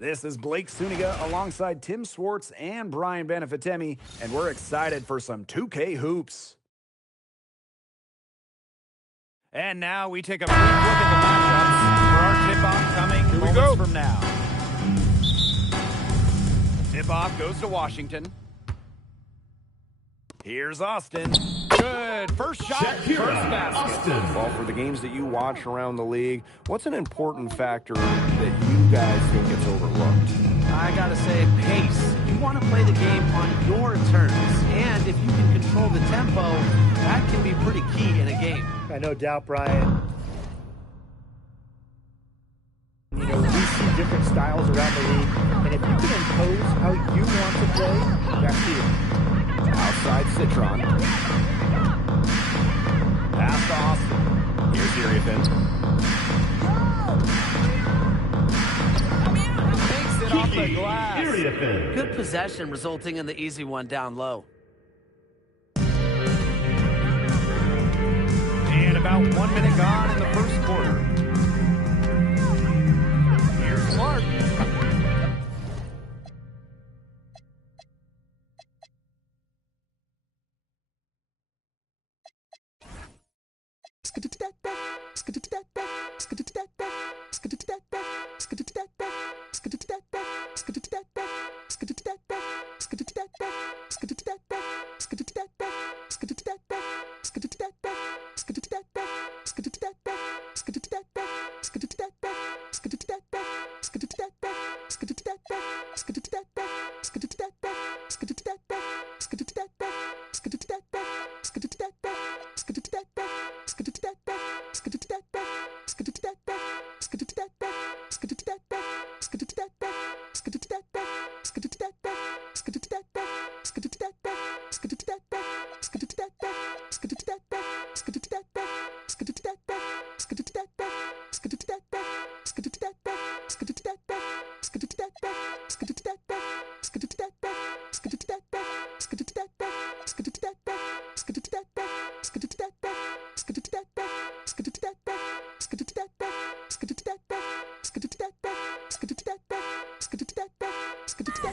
This is Blake Suniga alongside Tim Swartz and Brian Benefitemi, and we're excited for some 2K hoops. And now we take a brief look at the matchups for our tip-off coming moments from now. Tip-off goes to Washington. Here's Austin. Good. First shot, first basket. Austin. Well, for the games that you watch around the league, what's an important factor that you guys think gets overlooked? I gotta say, pace. You want to play the game on your terms. And if you can control the tempo, that can be pretty key in a game. No doubt, Brian. You know, we see different styles around the league, and if you can impose how you want to play, that's the Outside Citron. Pass to Austin. Here's Iriafin. Takes it off the glass. Iriafin. Good possession resulting in the easy one down low. And about 1 minute gone in the first quarter. Here's Clark.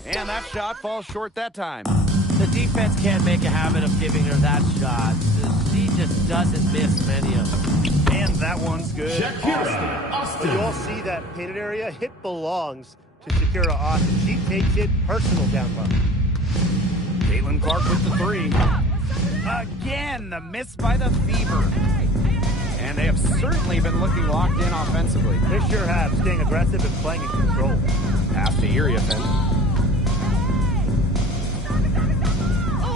And that shot falls short that time. The defense can't make a habit of giving her that shot. She just doesn't miss many of them. And that one's good. Shakira Austin. You all see that painted area? It belongs to Shakira Austin. She takes it personal down low. Caitlin Clark with the three. Again, the miss by the Fever. And they have certainly been looking locked in offensively. They sure have, staying aggressive and playing in control. Pass to Iriafin.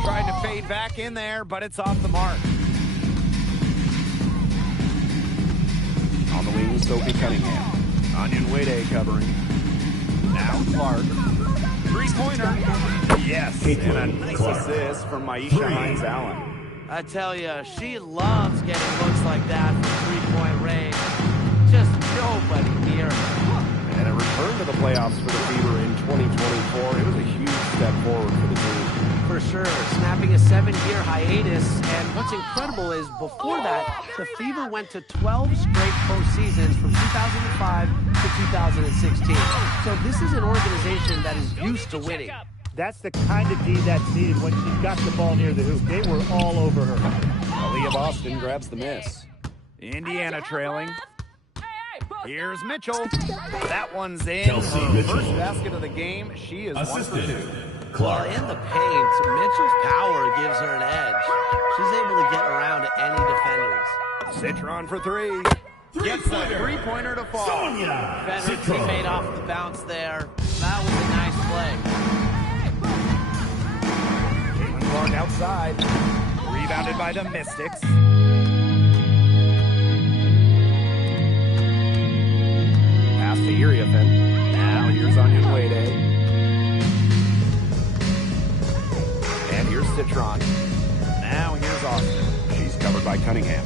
Tried to fade back in there, but it's off the mark. On the wing, Sophie Cunningham. Onion Wade covering. Now Clark. Three-pointer. Yes, and a nice assist from Maisha Hines-Allen. I tell you, she loves getting looks like that from three-point range. Just nobody near her. And a return to the playoffs for the Fever in 2024. It was a huge step forward for the team. For sure, snapping a 7-year hiatus. And what's incredible is before that, the Fever went to 12 straight postseasons from 2005 to 2016. So this is an organization that is used to winning. That's the kind of D that's needed when she's got the ball near the hoop. They were all over her. Aaliyah Boston grabs the miss. Indiana trailing. Here's Mitchell. That one's in. Kelsey Her Mitchell. first basket of the game. She is 1 for Assisted 2. Well, Clark. in the paint, Mitchell's power gives her an edge. She's able to get around any defenders. Citron for 3. Gets the three-pointer to fall. Sonia Fenner Citron. teammate off the bounce there. That was a nice play. Caitlin Clark outside. Rebounded by the Mystics. Pass to Iriafin. Now here's Onion Wade. And here's Citron. Now here's Austin. She's covered by Cunningham.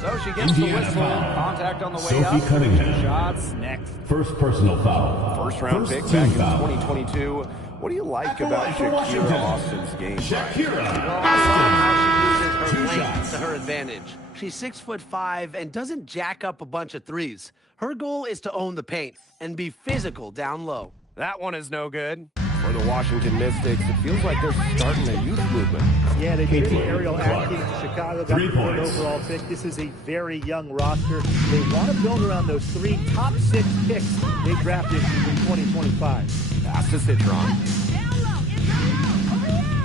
So she gets Indiana the whistle. foul. Contact on the way Sophie up. Cunningham. Shots next. First personal foul. First round pick team back in foul. 2022. What do you like about for Washington. Shakira Austin's game? Shakira I love how she uses her Two length shots. to her advantage. She's 6'5" and doesn't jack up a bunch of threes. Her goal is to own the paint and be physical down low. That one is no good. For the Washington Mystics, it feels like they're starting a youth movement. Yeah, they traded Ariel Atkins to Chicago, got 3 the third points. overall pick. This is a very young roster. They want to build around those 3 top 6 picks they drafted in 2025. Pass to Citron.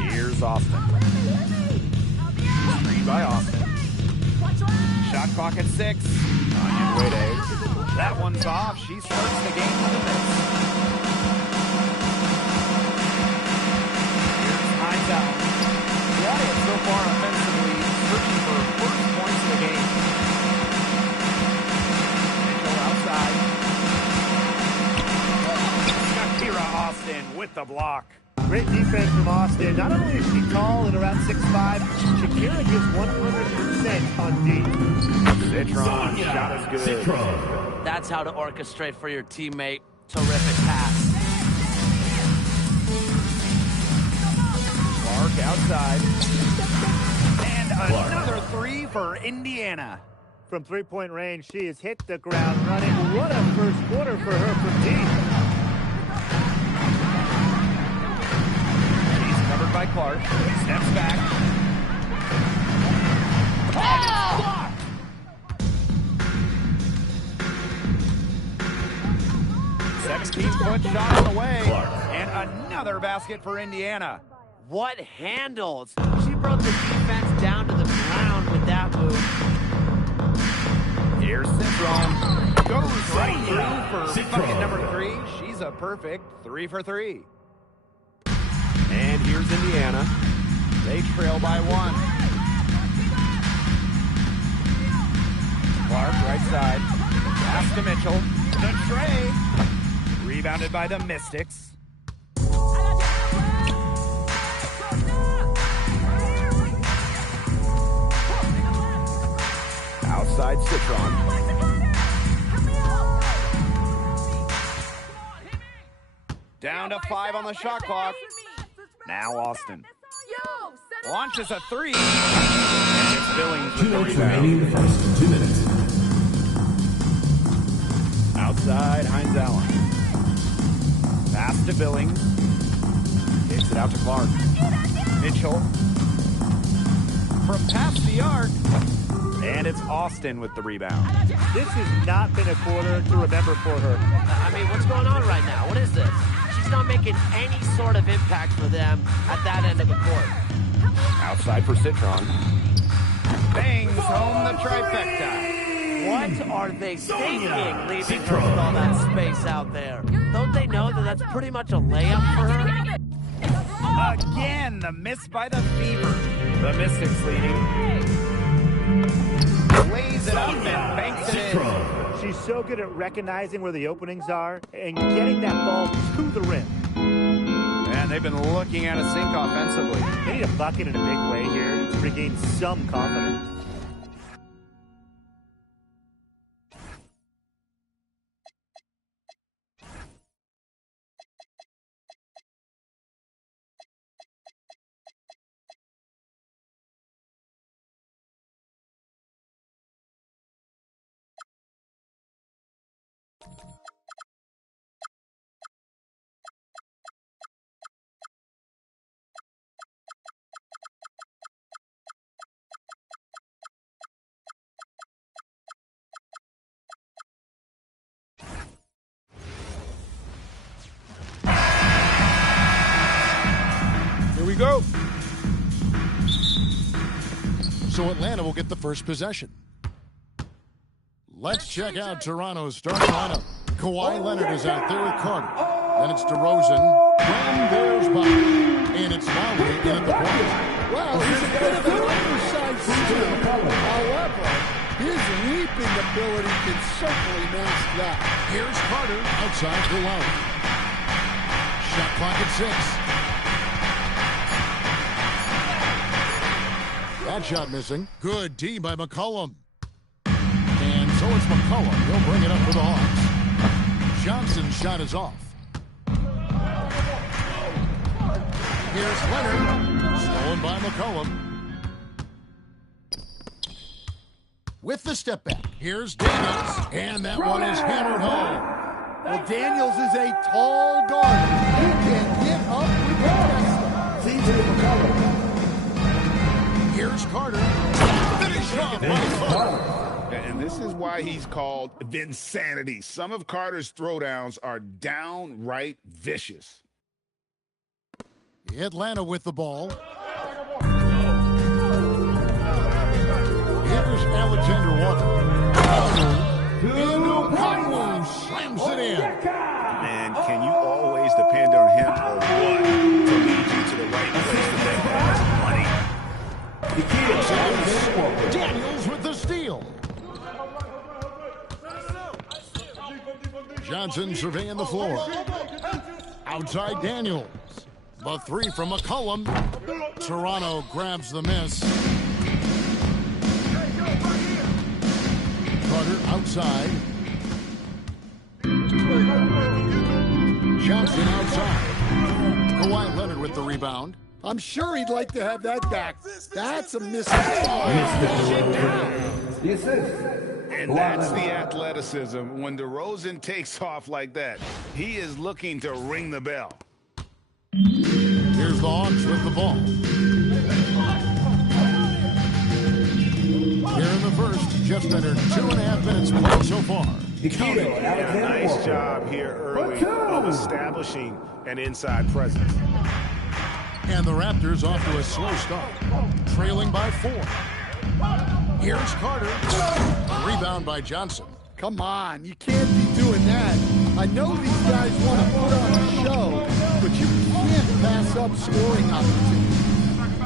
Here's Austin. Screen by Austin. Shot clock at 6. Onion Wade. That one's off. She starts the game with a miss. Here's Hines out. Wyatt so far offensively searching for first points of the game. Mitchell outside. Shakira Austin with the block. Great defense from Austin. Not only is she tall and around 6'5", Shakira gives 100% on D. Citron, shot is good. Citron. That's how to orchestrate for your teammate. Terrific pass. Clark outside. And another 3 for Indiana. From three-point range, she has hit the ground running. What a first quarter for her from deep. She's covered by Clark. Steps back. Oh! 16-foot shot on the way. Clark. And another basket for Indiana. What handles? She brought the defense down to the ground with that move. Here's Citron. Goes right through for Citron. bucket number 3. She's a perfect 3 for 3. And here's Indiana. They trail by 1. Clark right side. Pass to Mitchell. The tray. Rebounded by the Mystics. Outside Citron. Down to 5 on the shot clock. Now Austin. Launches a 3. And it's Billings 2 with the minutes rebound. remaining in the first. 2 minutes. Outside Hines Allen. Pass to Billings. Takes it out to Clark. Mitchell. From past the arc. And it's Austin with the rebound. This has not been a quarter to remember for her. I mean, what's going on right now? What is this? She's not making any sort of impact for them at that end of the court. Outside for Citron. Bangs home the trifecta. What are they thinking, leaving her with all that space out there? Don't they know that that's pretty much a layup for her? Again, the miss by the Fever. The Mystics leading. Lays it up and banks it in. Citron. She's so good at recognizing where the openings are and getting that ball to the rim. And they've been looking at a sink offensively. They need a bucket in a big way here to regain some confidence. Here we go. So Atlanta will get the first possession. Let's check out Toronto's starting lineup. Kawhi Leonard is out there with Carter. Then it's DeRozan. Then there's Bobby. And it's Lowry in at the point. Well, he's a bit of an undersized shooter. However, his leaping ability can certainly mask that. Here's Carter outside for Lowry. Shot clock at 6. That shot missing. Good D by McCollum. And so it's McCollum. He'll bring it up for the Hawks. Johnson's shot is off. Here's Leonard. Stolen by McCollum. with the step back. Here's Daniels, and that one is hammered home. Well, Daniels is a tall guard. He can get up with the best. Here's Carter. Finished off by Carter. And this is why he's called Vinsanity. Some of Carter's throwdowns are downright vicious. Atlanta with the ball. Here's Alexander Walker. And O'Connell slams it in. And can you always depend on him or what to lead you to the right place to make money? Daniels with the steal. Johnson surveying the floor. Outside Daniels. The three from McCollum. Toronto grabs the miss. Carter outside. Johnson outside. Kawhi Leonard with the rebound. I'm sure he'd like to have that back. That's a miss. And that's the athleticism. When DeRozan takes off like that, he is looking to ring the bell. Here's the Hawks with the ball. Here in the first, just under 2.5 minutes played so far. Nice job here early of establishing an inside presence. And the Raptors off to a slow start, trailing by 4. Here's Carter. Rebound by Johnson. Come on, you can't be doing that. I know these guys want to put on a show, but you can't pass up scoring opportunities.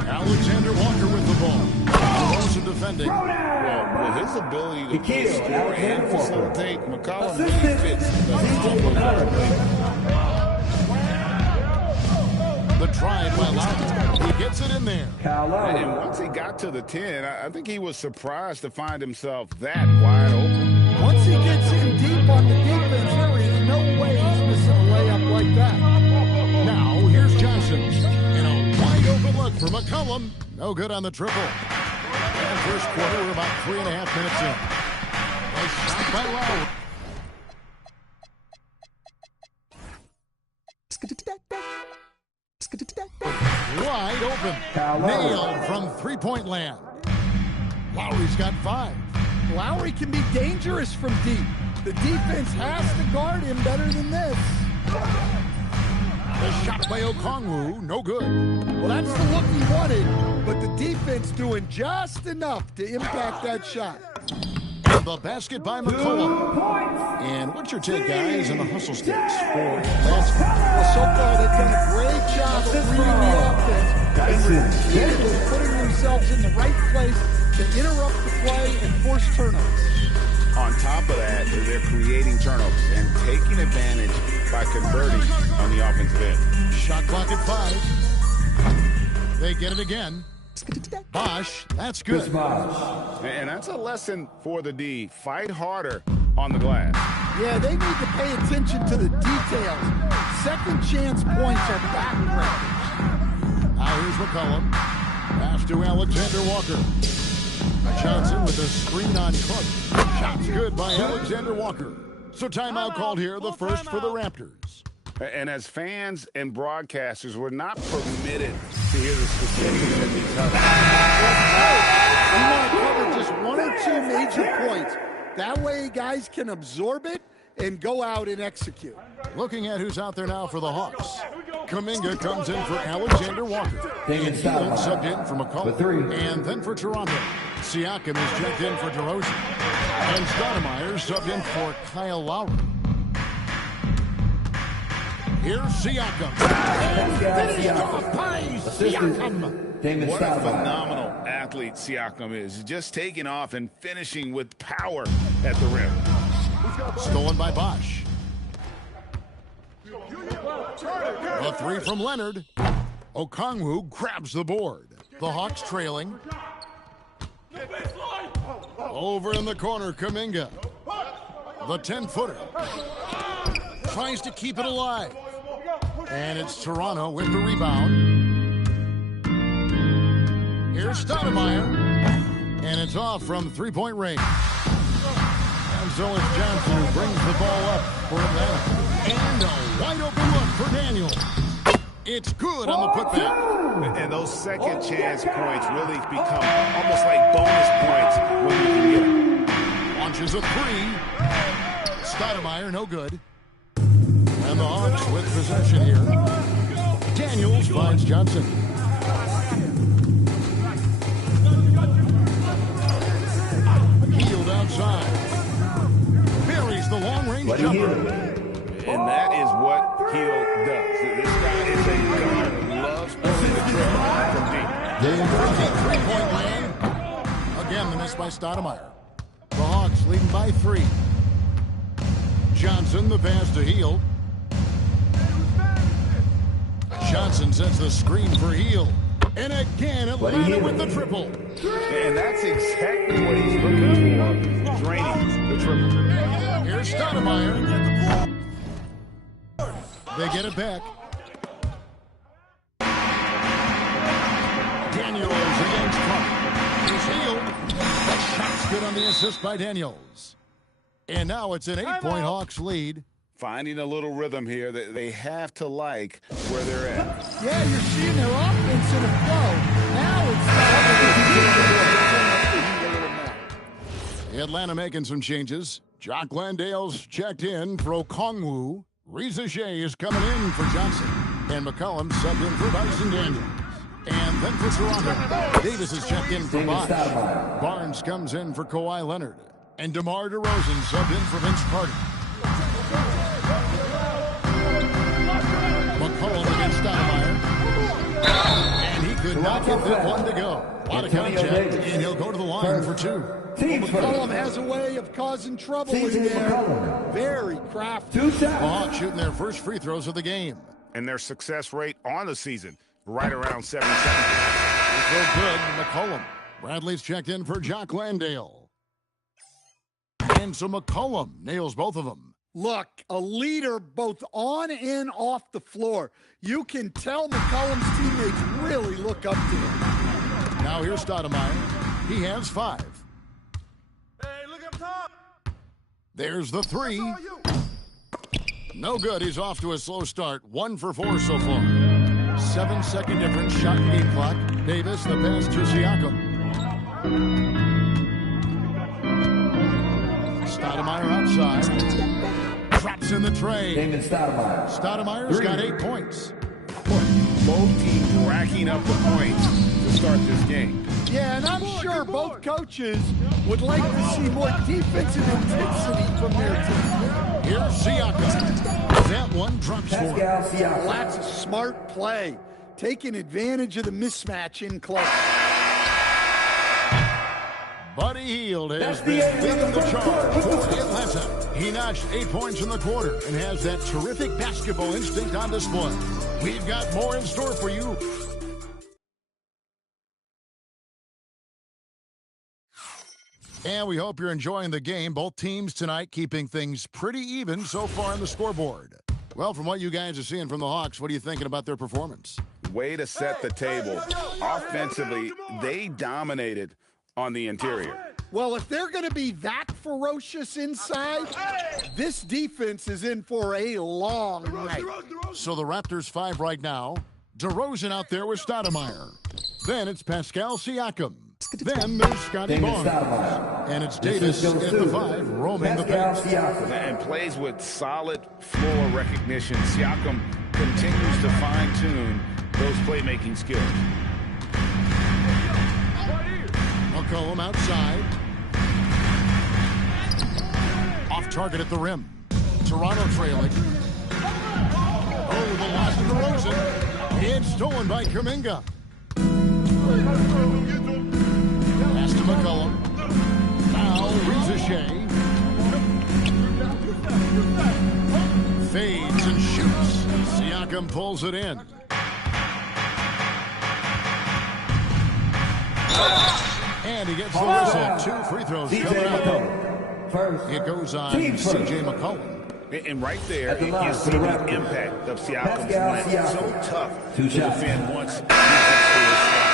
Alexander Walker with the ball. DeRozan defending. Well, his ability to both score and facilitate McCollum really fits. The try by Lowry. He gets it in there. And once he got to the 10, I think he was surprised to find himself that wide open. Once he gets in deep on the defense, there is no way he's missing a layup like that. Now, here's Johnson. And a wide open look for McCollum. No good on the triple. And first quarter, we're about 3.5 minutes in. Nice shot by Lowry. Wide open. Nailed from three-point land. Lowry's got 5. Lowry can be dangerous from deep. The defense has to guard him better than this. The shot by Okongwu, no good. Well, that's the look he wanted, but the defense doing just enough to impact that shot. The basket by McCollum. And what's your take, guys, on the hustle sticks for Lance? Well, so far they've done a great job of reading the offense and repeatedly putting themselves in the right place to interrupt the play and force turnovers. On top of that, they're creating turnovers and taking advantage by converting on the offensive end. Shot clock at 5. They get it again. Bosh, that's good. And that's a lesson for the D. Fight harder on the glass. Yeah, they need to pay attention to the details. Second chance points are backbreakers. Now here's McCollum. Pass to Alexander Walker. Johnson with a screen on Clark. Shots good by Alexander Walker. So timeout called here, the first for the Raptors. And as fans and broadcasters, we're not permitted to hear the specifics of these You want to cover just 1 or 2 major points. That way guys can absorb it and go out and execute. Looking at who's out there now for the Hawks. Kuminga comes in for Alexander Walker. And Thielen subbed in for McCollum. And then for Toronto, Siakam is checked in for DeRozan. And Stoudemire subbed in for Kyle Lowry. Here's Siakam. And finished off by Siakam. What a phenomenal athlete Siakam is. Just taking off and finishing with power at the rim. Stolen by Bosh. A 3 from Leonard. Okongwu grabs the board. The Hawks trailing. Over in the corner, Kuminga. The 10-footer. Tries to keep it alive. And it's Toronto with the rebound. Here's Stoudemire. And it's off from three-point range. And so it's Johnson who brings the ball up for Atlanta. And a wide-open look for Daniels. It's good on the putback. And those second chance points really become almost like bonus points when you can get them. Launches a three. Stoudemire, no good. And the Hawks with possession here. Daniels finds Johnson. Hield outside. Buries the long-range jumper. And that is what Hield does. This guy is a gunner who loves pulling the trigger from deep. Three-point land. Again, the miss by Stoudemire. The Hawks leading by 3. Johnson, the pass to Hield. Johnson sets the screen for Hield. And again, Atlanta with the triple. And that's exactly what he's looking for, draining the triple. Here's Stoudemire. They get it back. Daniels against Clark. Here's Hield. That shot's good on the assist by Daniels. And now it's an 8-point Hawks lead. Finding a little rhythm here that they have to like where they're at. Yeah, you're seeing their offense in a flow. Now it's Atlanta making some changes. Jock Landale's checked in for Okongwu. Reza Shea is coming in for Johnson. And McCollum subbed in for Dyson Daniels. And then for Toronto, Davis is checked in for Bosh. Barnes comes in for Kawhi Leonard. And DeMar DeRozan subbed in for Vince Carter. McCollum against Stoudemire. And he could not get that one to go. A lot of contact, and he'll go to the line for 2. McCollum has a way of causing trouble in there. Very crafty. The Hawks shooting their first free throws of the game. And their success rate on the season, right around 77%. It's real good, McCollum. Bradley's checked in for Jock Landale. And so McCollum nails both of them. Look, a leader both on and off the floor. You can tell McCollum's teammates really look up to him. Now here's Stoudemire. He has 5. Hey, look up top. There's the 3. No good. He's off to a slow start. 1 for 4 so far. 7-second difference. Shot and game clock. Davis, the pass to Siakam. Stoudemire outside. Drops in the tray. Stoudemire's got 8 points. Both teams racking up the points to start this game. Yeah, and I'm sure both coaches would like to see more defensive intensity from their team. Here's Siakam. That one drops for him. Well, that's a smart play. Taking advantage of the mismatch in close. Buddy Hield has been leading the charge for Atlanta. He notched 8 points in the quarter and has that terrific basketball instinct on display. We've got more in store for you. And we hope you're enjoying the game. Both teams tonight keeping things pretty even so far on the scoreboard. Well, from what you guys are seeing from the Hawks, what are you thinking about their performance? Way to set the table. Offensively, they dominated on the interior. Well, if they're going to be that ferocious inside, this defense is in for a long night. So the Raptors 5 right now. DeRozan out there with Stoudemire. Then it's Pascal Siakam. Then there's Scotty Barnes. And it's Davis at the 5, roaming the paint. And plays with solid floor recognition. Siakam continues to fine-tune those playmaking skills. McCollum outside. Off target at the rim. Toronto trailing. Oh, the loss to DeRozan. It's stolen by Kuminga. Pass to McCollum. Now Reza Shea. Fades and shoots. Siakam pulls it in. And he gets the whistle. 2 free throws coming up. It goes on C.J. McCollum. And right there, you see the impact of Siakam's length. So tough to defend once he gets to his shot.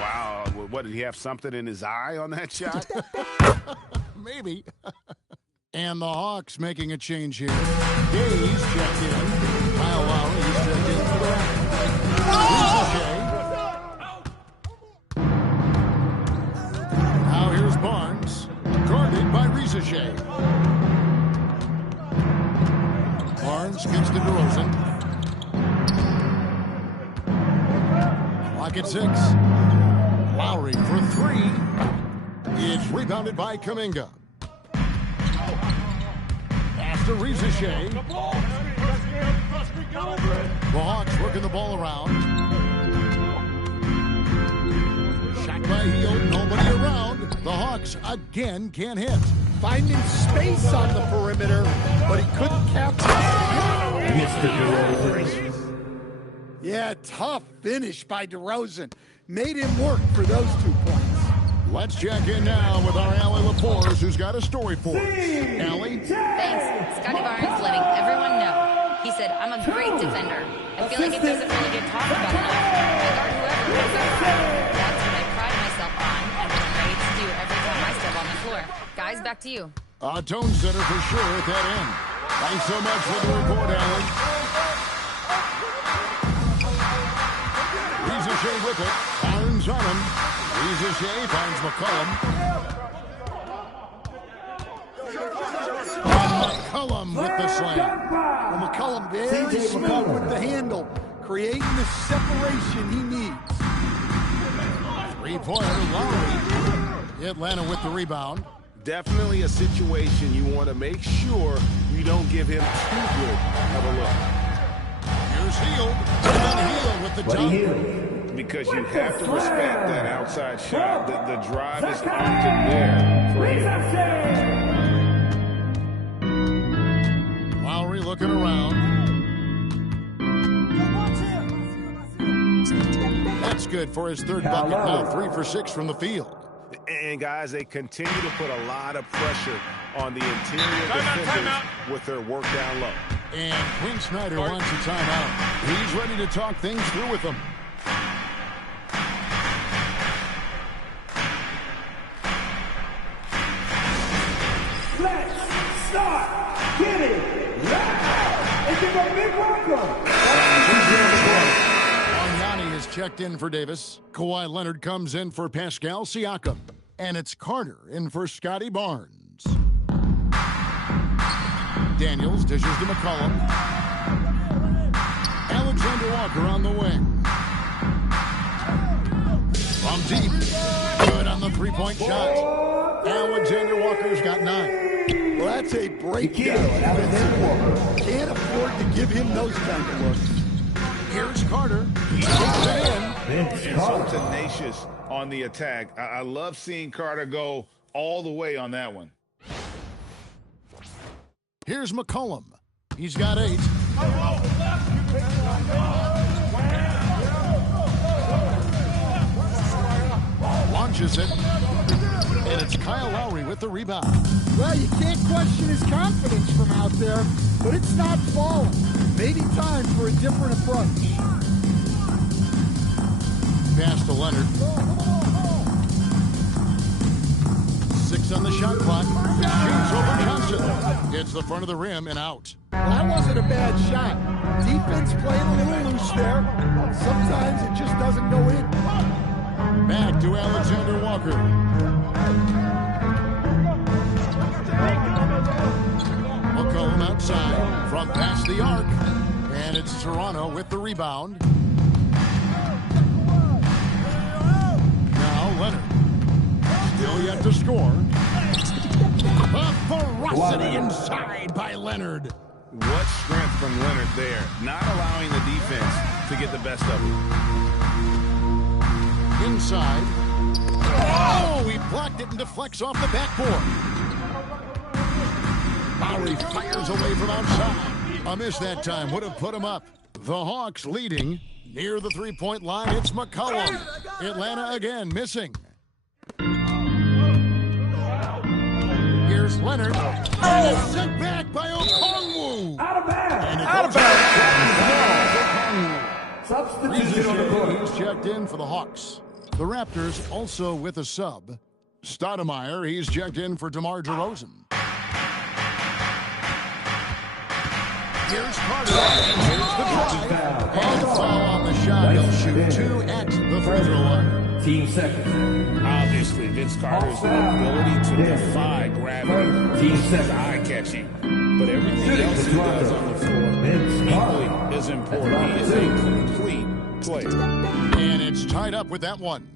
Wow, What, did he have something in his eye on that shot? Maybe. And the Hawks making a change here. Days checked in. Kyle Lowry is checked in for the Raptors. Now here's Barnes, guarded by Rizachet. Barnes gets to DeRozan. Clock at 6. Lowry for 3. It's rebounded by Kuminga. After Rizachet. The Hawks working the ball around. Shot by Hield, nobody around. The Hawks again can't hit. Finding space on the perimeter, but he couldn't capture it. Yeah, tough finish by DeRozan. Made him work for those 2 points. Let's check in now with our Allie LaForce, who's got a story for us. Allie? Thanks. Scotty Barnes letting everyone know. He said, I'm a great defender. I feel like it doesn't really get talked about enough. I guard whoever goes outside. That's what I pride myself on and what I'm ready to do every time I step on the floor. Guys, back to you. A tone setter for sure at that end. Thanks so much for the report, Allie. Rizachet with it. Barnes on him. Rizachet finds McCollum. And McCollum with the slam. Well, McCollum very smooth with the handle, creating the separation he needs. Three-pointer, Lowry. Atlanta with the rebound. Definitely a situation you want to make sure you don't give him too good of a look. Here's Hield. And then Hield with the dunk. Because you have to respect that outside shot. The drive is often there for him. Lowry looking around. That's good for his third bucket. Now 3 for 6 from the field. And guys, they continue to put a lot of pressure on the interior defenders with their work down low. And Quinn Snyder wants a timeout. He's ready to talk things through with them. Let's start getting loud and give a big welcome. Yanni is checked in for Davis. Kawhi Leonard comes in for Pascal Siakam. And it's Carter in for Scotty Barnes. Daniels dishes to McCollum. Alexander Walker on the wing. From deep. Good on the three-point shot. Alexander Walker's got 9. Well, that's a breakdown. Can't afford to give him those kind of looks. Here's Carter. He puts it in. And so tenacious on the attack. I love seeing Carter go all the way on that one. Here's McCollum. He's got 8. Launches it. And it's Kyle Lowry with the rebound. Well, you can't question his confidence from out there, but it's not falling. Maybe time for a different approach. Pass to Leonard. 6 on the shot clock. Shoots over Johnson. Hits the front of the rim and out. Well, that wasn't a bad shot. Defense playing a little loose there. Sometimes it just doesn't go in. Back to Alexander Walker. McCollum outside from past the arc. And it's Toronto with the rebound. Now Leonard. Still yet to score. A ferocity inside by Leonard. What strength from Leonard there. Not allowing the defense to get the best of him. Inside. Oh, he blocked it and deflects off the backboard. Lowry fires away from outside. A miss that time would have put him up. The Hawks leading near the three-point line. It's McCollum. Atlanta again missing. Here's Leonard. Oh, sent back by Okongwu. Out of bounds. Out of bounds. Substitution on the court. He's checked in for the Hawks. The Raptors also with a sub. Stoudemire, he's checked in for DeMar DeRozan. Here's Carter. Here's the drive. And foul on the shot. He'll shoot 2 at the free throw line. Team second. Obviously, Vince Carter's ability to defy gravity is eye-catching. But everything else he does on the floor equally is important. He is a complete player. And it's tied up with that one.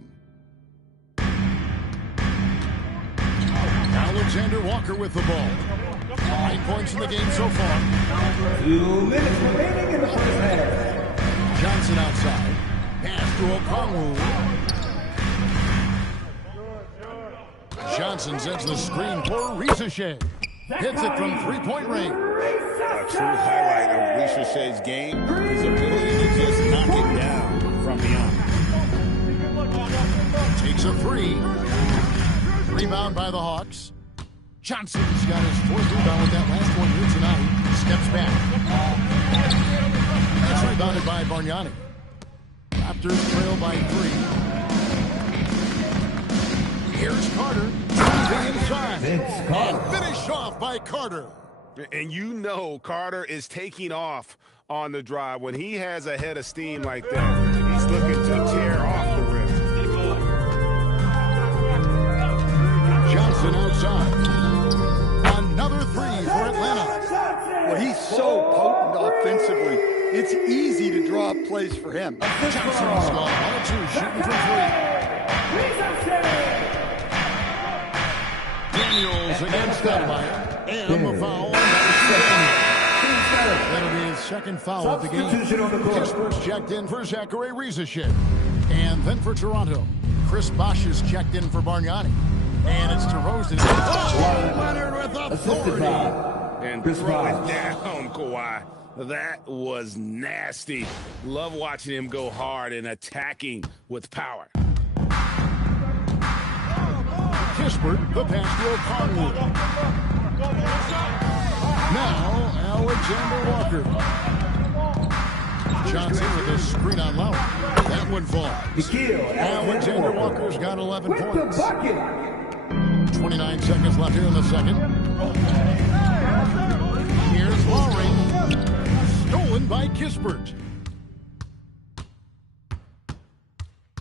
Alexander Walker with the ball. 9 points in the game so far. 2 minutes remaining in the first half. Johnson outside. Pass to Okongwu. Johnson sets the screen for Risacher. Hits it from 3-point range. A true highlight of Risacher's game, his ability to just knock it down from beyond. Takes a 3. Rebound by the Hawks. Johnson's got his 4th rebound with that last one here tonight. Steps back. That's rebounded by Bargnani. Raptors trail by 3. Here's Carter. Inside. And finished off by Carter. And you know Carter is taking off on the drive. When he has a head of steam like that, he's looking to tear off the rim. Johnson outside. Another 3 for Atlanta. Well, he's so potent offensively. It's easy to draw up plays for him. Johnson's gone 1-2, shooting from 3. Daniels against Stoudemire. And the foul. That'll be his 2nd foul of the game. Kispert's checked in for Zachary Risacher. And then for Toronto, Chris Bosh is checked in for Bargnani. And it's DeRozan. Oh, Leonard with authority. And throw it down, Kawhi. That was nasty. Love watching him go hard and attacking with power. Kispert, the pass to Okongwu. Now, Alexander Walker. Johnson with a screen on Lowry. That one falls. Alexander Walker's got 11 points. 29 seconds left here in the second. Here's Lowry. Stolen by Kispert.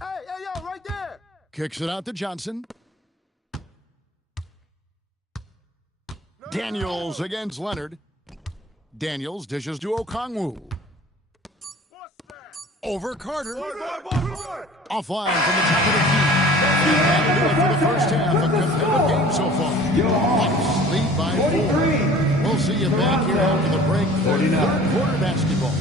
Hey, yo, right there. Kicks it out to Johnson. Daniels against Leonard. Daniels dishes to Okongwu. Over Carter. Offline from the top of the key. That'll do it for the first half. A competitive game so far. Hawks lead by 4. We'll see you back here after the break for third quarter basketball.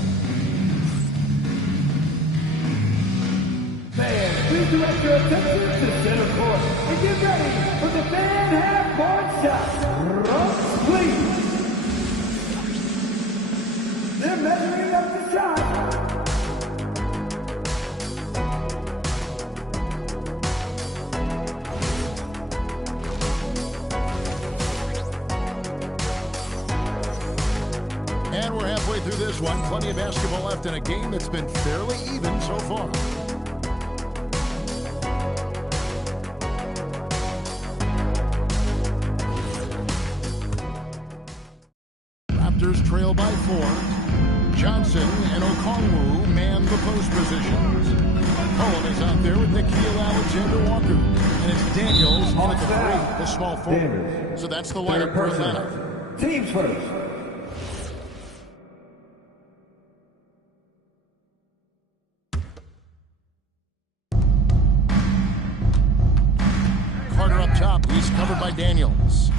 Fans, please direct your attention to center court and get ready for the fan half-court shot. Please. They're measuring up the shot. And we're halfway through this one. Plenty of basketball left in a game that's been fairly even so far. Raptors trail by 4. Johnson and Okongwu man the post positions. Cohen is out there with Nickeil Alexander-Walker. And it's Daniels on the 3, the small forward. So that's the lineup for Atlanta. Teams first. Carter up top. He's covered by Daniels.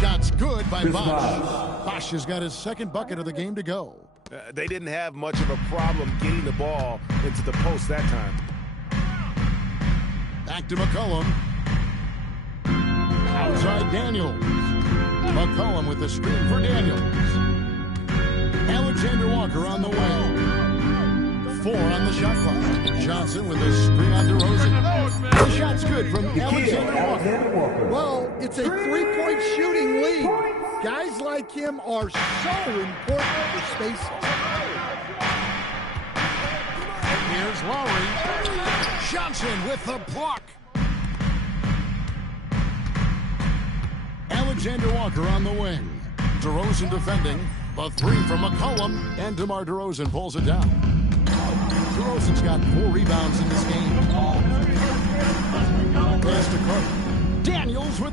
Shot's good by Bosh. Bosh has got his 2nd bucket of the game to go. They didn't have much of a problem getting the ball into the post that time. Back to McCollum. Outside Daniels. McCollum with the screen for Daniels. Alexander Walker on the way. 4 on the shot clock. Johnson with a screen on DeRozan. The shot's good from Alexander Walker. Well, it's a 3-point shooting lead. Guys like him are so important for spacing. Here's Lowry. Johnson with the block. Alexander Walker on the wing. DeRozan defending. The three from McCollum, and DeMar DeRozan pulls it down. DeRozan's got 4 rebounds in this game. Pass to Carter. Daniels with